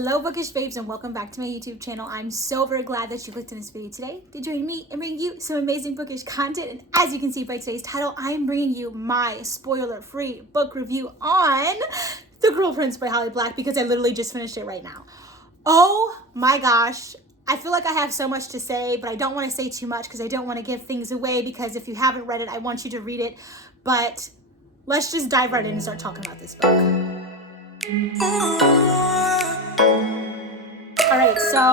Hello Bookish Babes and welcome back to my YouTube channel. I'm so very glad that you clicked on this video today to join me and bring you some amazing bookish content. And as you can see by today's title, I am bringing you my spoiler-free book review on The Cruel Prince by Holly Black because I literally just finished it right now. Oh my gosh. I feel like I have so much to say, but I don't want to say too much because I don't want to give things away, because if you haven't read it, I want you to read it. But let's just dive right in and start talking about this book. Alright, so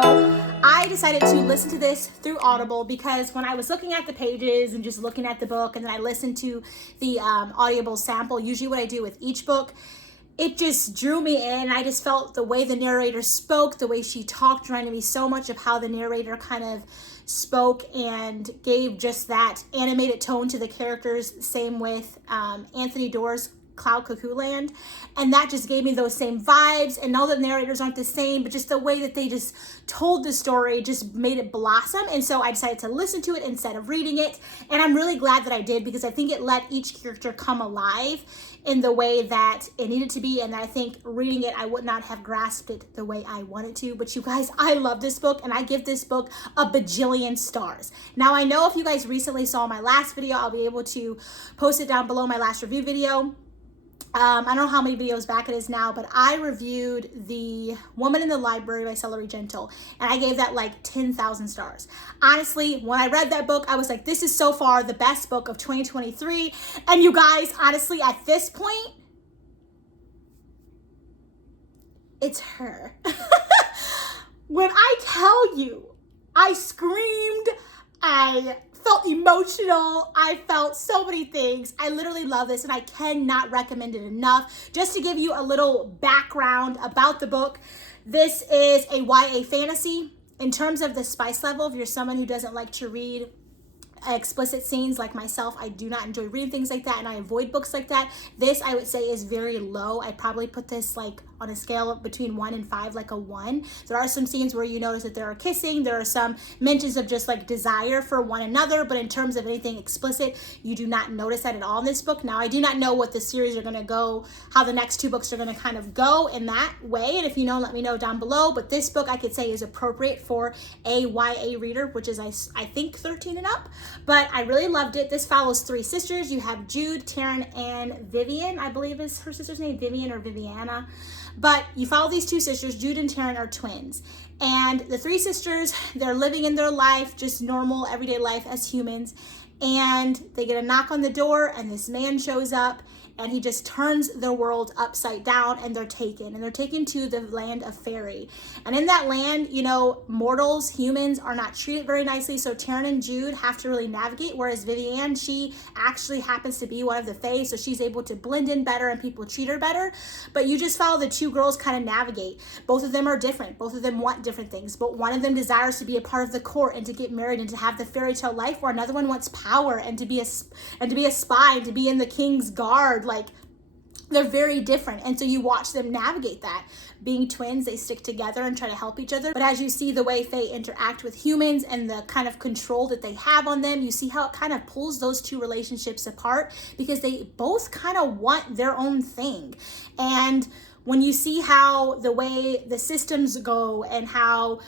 I decided to listen to this through Audible because when I was looking at the pages and just looking at the book, and then I listened to the Audible sample, usually what I do with each book, it just drew me in. I just felt the way the narrator spoke, the way she talked, reminded me so much of how the narrator kind of spoke and gave just that animated tone to the characters. Same with Anthony Doerr's Cloud Cuckoo Land, and that just gave me those same vibes. And all the narrators aren't the same, but just the way that they just told the story just made it blossom. And so I decided to listen to it instead of reading it, and I'm really glad that I did, because I think it let each character come alive in the way that it needed to be. And I think reading it, I would not have grasped it the way I wanted to. But you guys, I love this book, and I give this book a bajillion stars. Now, I know if you guys recently saw my last video, I'll be able to post it down below, my last review video. I don't know how many videos back it is now, but I reviewed The Woman in the Library by Celery Gentle, and I gave that like 10,000 stars. Honestly, when I read that book, I was like, this is so far the best book of 2023. And you guys, honestly, at this point, it's her. When I tell you, I screamed, I felt emotional, I felt so many things. I literally love this, and I cannot recommend it enough. Just to give you a little background about the book, this is a YA fantasy. In terms of the spice level, if you're someone who doesn't like to read explicit scenes like myself, I do not enjoy reading things like that, and I avoid books like that. This, I would say, is very low. I'd probably put this like on a scale of between 1 and 5, like a 1. There are some scenes where you notice that there are kissing, there are some mentions of just like desire for one another, but in terms of anything explicit, you do not notice that at all in this book. Now, I do not know what the series are going to go, how the next 2 books are going to kind of go in that way, and if you know, let me know down below. But this book, I could say, is appropriate for a YA reader, which is I think 13 and up. But I really loved it. This follows 3 sisters. You have Jude, Taryn, and Vivian, I believe is her sister's name, Vivian or Viviana. But you follow these 2 sisters. Jude and Taryn are twins. And the 3 sisters, they're living in their life, just normal, everyday life as humans. And they get a knock on the door, and this man shows up, and he just turns their world upside down, and they're taken. And they're taken to the land of fairy. And in that land, you know, mortals, humans, are not treated very nicely. So Taryn and Jude have to really navigate, whereas Vivienne, she actually happens to be one of the fae, so she's able to blend in better and people treat her better. But you just follow the 2 girls kind of navigate. Both of them are different. Both of them want different things. But one of them desires to be a part of the court and to get married and to have the fairy tale life, where another one wants power and to be a spy and to be in the king's guard. Like, they're very different, and so you watch them navigate that. Being twins, they stick together and try to help each other. But as you see the way fae interact with humans and the kind of control that they have on them, you see how it kind of pulls those 2 relationships apart, because they both kind of want their own thing. And when you see how the way the systems go and how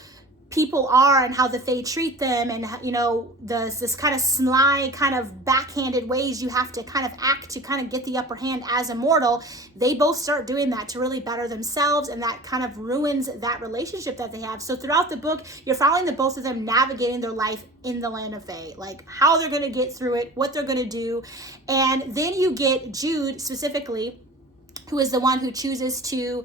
people are and how the fae treat them, and you know, this kind of sly, kind of backhanded ways you have to kind of act to kind of get the upper hand as a mortal, they both start doing that to really better themselves, and that kind of ruins that relationship that they have. So throughout the book, you're following the both of them navigating their life in the land of fae, like how they're going to get through it, what they're going to do. And then you get Jude specifically, who is the one who chooses to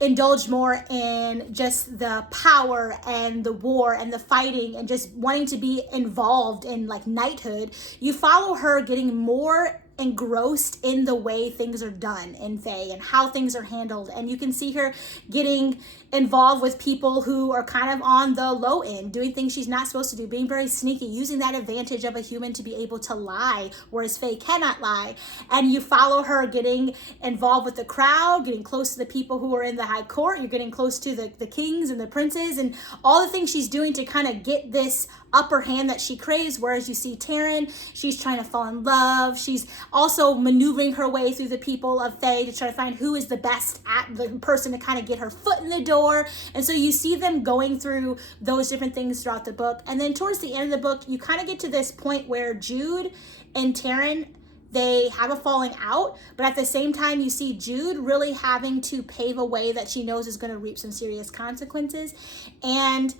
indulge more in just the power and the war and the fighting and just wanting to be involved in like knighthood. You follow her getting more engrossed in the way things are done in fae and how things are handled, and you can see her getting involved with people who are kind of on the low end, doing things she's not supposed to do, being very sneaky, using that advantage of a human to be able to lie, whereas fae cannot lie. And you follow her getting involved with the crowd, getting close to the people who are in the high court. You're getting close to the kings and the princes and all the things she's doing to kind of get this upper hand that she craves. Whereas you see Taryn, she's trying to fall in love. She's also maneuvering her way through the people of Fae to try to find who is the best at the person to kind of get her foot in the door. And so you see them going through those different things throughout the book. And then towards the end of the book, you kind of get to this point where Jude and Taryn, they have a falling out, but at the same time, you see Jude really having to pave a way that she knows is going to reap some serious consequences. And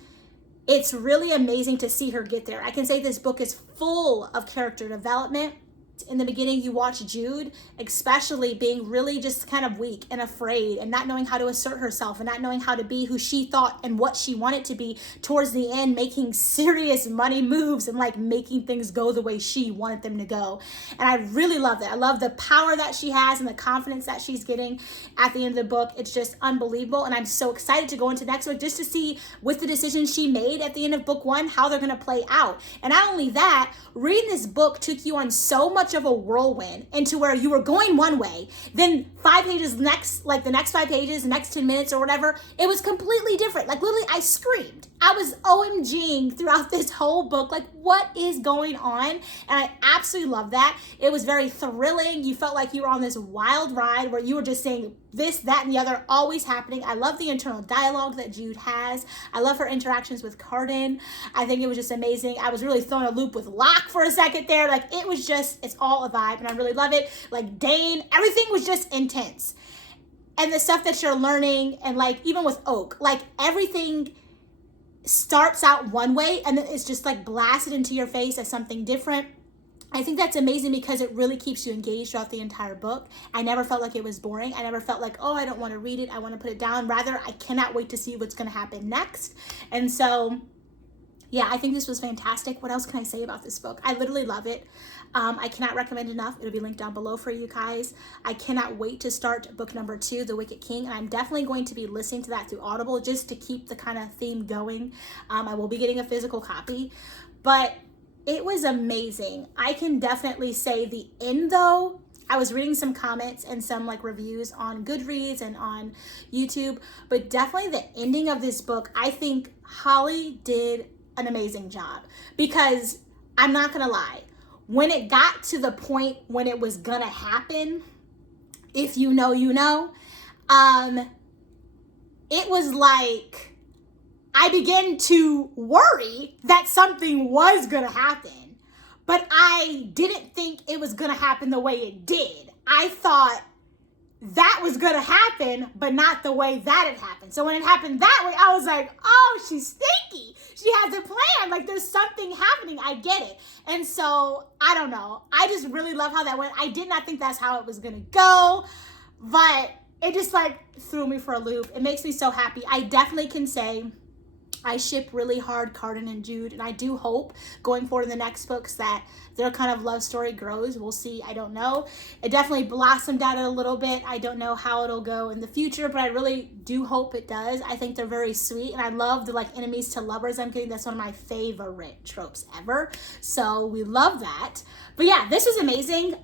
it's really amazing to see her get there. I can say this book is full of character development. In the beginning, you watch Jude, especially being really just kind of weak and afraid and not knowing how to assert herself and not knowing how to be who she thought and what she wanted to be. Towards the end, making serious money moves and like making things go the way she wanted them to go. And I really love that. I love the power that she has and the confidence that she's getting at the end of the book. It's just unbelievable. And I'm so excited to go into next book just to see with the decisions she made at the end of book 1, how they're going to play out. And not only that, reading this book took you on so much of a whirlwind into where you were going one way, then 5 pages next, like the next 5 pages, the next 10 minutes or whatever, it was completely different. Like literally I screamed. I was OMGing throughout this whole book. Like what is going on? And I absolutely love that. It was very thrilling. You felt like you were on this wild ride where you were just saying this, that, and the other always happening. I love the internal dialogue that Jude has. I love her interactions with Carden. I think it was just amazing. I was really thrown a loop with Locke for a second there. Like it was just, it's all a vibe and I really love it. Like Dane, everything was just intense. And the stuff that you're learning and like even with Oak, like everything starts out one way and then it's just like blasted into your face as something different. I think that's amazing because it really keeps you engaged throughout the entire book. I never felt like it was boring. I never felt like, oh, I don't want to read it. I want to put it down. Rather, I cannot wait to see what's going to happen next. And so, yeah, I think this was fantastic. What else can I say about this book? I literally love it. I cannot recommend enough. It'll be linked down below for you guys. I cannot wait to start book number 2, The Wicked King. And I'm definitely going to be listening to that through Audible just to keep the kind of theme going. I will be getting a physical copy. But it was amazing. I can definitely say the end though, I was reading some comments and some like reviews on Goodreads and on YouTube, but definitely the ending of this book, I think Holly did an amazing job because I'm not gonna lie, when it got to the point when it was gonna happen, if you know, you know, it was like, I began to worry that something was going to happen, but I didn't think it was going to happen the way it did. I thought that was going to happen, but not the way that it happened. So when it happened that way, I was like, oh, she's sneaky. She has a plan. Like there's something happening. I get it. And so I don't know. I just really love how that went. I did not think that's how it was going to go, but it just like threw me for a loop. It makes me so happy. I definitely can say I ship really hard Carden and Jude, and I do hope going forward in the next books that their kind of love story grows. We'll see. I don't know. It definitely blossomed out a little bit. I don't know how it'll go in the future, but I really do hope it does. I think they're very sweet, and I love the like enemies to lovers I'm getting. That's one of my favorite tropes ever. So we love that. But yeah, this is amazing.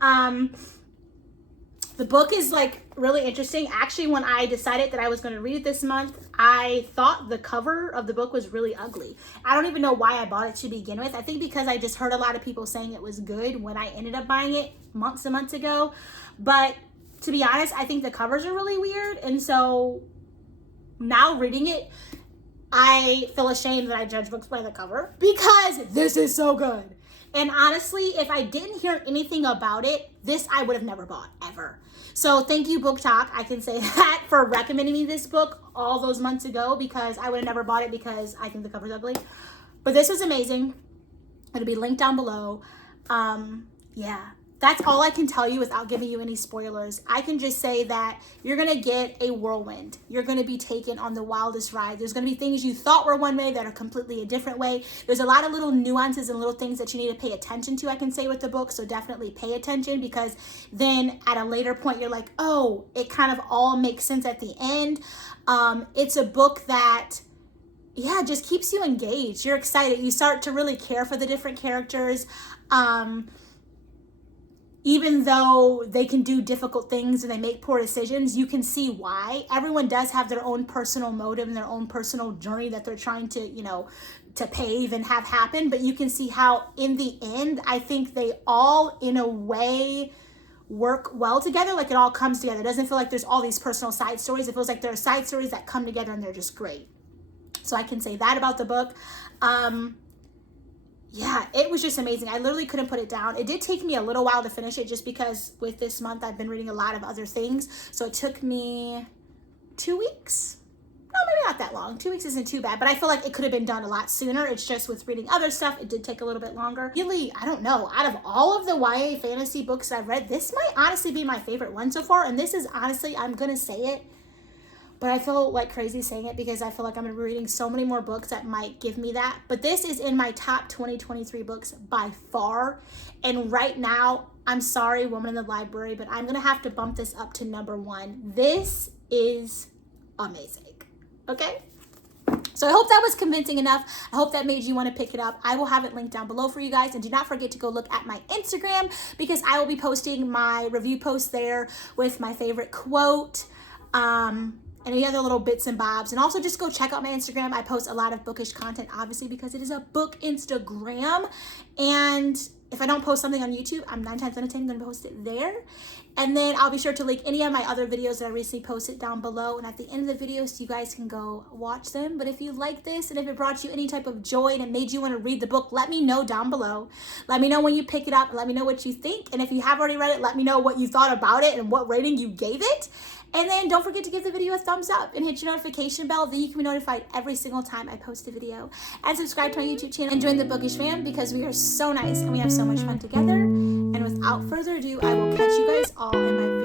The book is like really interesting. Actually, when I decided that I was going to read it this month, I thought the cover of the book was really ugly. I don't even know why I bought it to begin with. I think because I just heard a lot of people saying it was good when I ended up buying it months and months ago. But to be honest, I think the covers are really weird. And so now reading it, I feel ashamed that I judge books by the cover because this is so good. And honestly, if I didn't hear anything about it, this I would have never bought, ever. So thank you, Booktok. I can say that for recommending me this book all those months ago because I would have never bought it because I think the cover's ugly. But this was amazing. It'll be linked down below. Yeah. That's all I can tell you without giving you any spoilers. I can just say that you're going to get a whirlwind. You're going to be taken on the wildest ride. There's going to be things you thought were one way that are completely a different way. There's a lot of little nuances and little things that you need to pay attention to, I can say, with the book. So definitely pay attention because then at a later point, you're like, oh, it kind of all makes sense at the end. It's a book that, yeah, just keeps you engaged. You're excited. You start to really care for the different characters. Even though they can do difficult things and they make poor decisions, you can see why. Everyone does have their own personal motive and their own personal journey that they're trying to, you know, to pave and have happen. But you can see how in the end, I think they all, in a way, work well together. Like it all comes together. It doesn't feel like there's all these personal side stories. It feels like there are side stories that come together and they're just great. So I can say that about the book. Yeah, it was just amazing. I literally couldn't put it down. It did take me a little while to finish it just because with this month I've been reading a lot of other things. So it took me 2 weeks. No, maybe not that long. 2 weeks isn't too bad, but I feel like it could have been done a lot sooner. It's just with reading other stuff, it did take a little bit longer. Really, I don't know. Out of all of the YA fantasy books I've read, this might honestly be my favorite one so far. And this is honestly, I'm going to say it, but I feel like crazy saying it because I feel like I'm going to be reading so many more books that might give me that. But this is in my top 2023 books by far. And right now, I'm sorry, Woman in the Library, but I'm going to have to bump this up to number 1. This is amazing. Okay? So I hope that was convincing enough. I hope that made you want to pick it up. I will have it linked down below for you guys. And do not forget to go look at my Instagram because I will be posting my review post there with my favorite quote. And any other little bits and bobs. And also just go check out my Instagram. I post a lot of bookish content, obviously, because it is a book Instagram. And if I don't post something on YouTube, I'm 9 times out of 10 going to post it there. And then I'll be sure to link any of my other videos that I recently posted down below. And at the end of the video, so you guys can go watch them. But if you like this and if it brought you any type of joy and it made you want to read the book, let me know down below. Let me know when you pick it up. Let me know what you think. And if you have already read it, let me know what you thought about it and what rating you gave it. And then don't forget to give the video a thumbs up and hit your notification bell. Then you can be notified every single time I post a video. And subscribe to my YouTube channel and join the Bookish fam because we are so nice and we have so much fun together. And without further ado, I will catch you guys all in my video.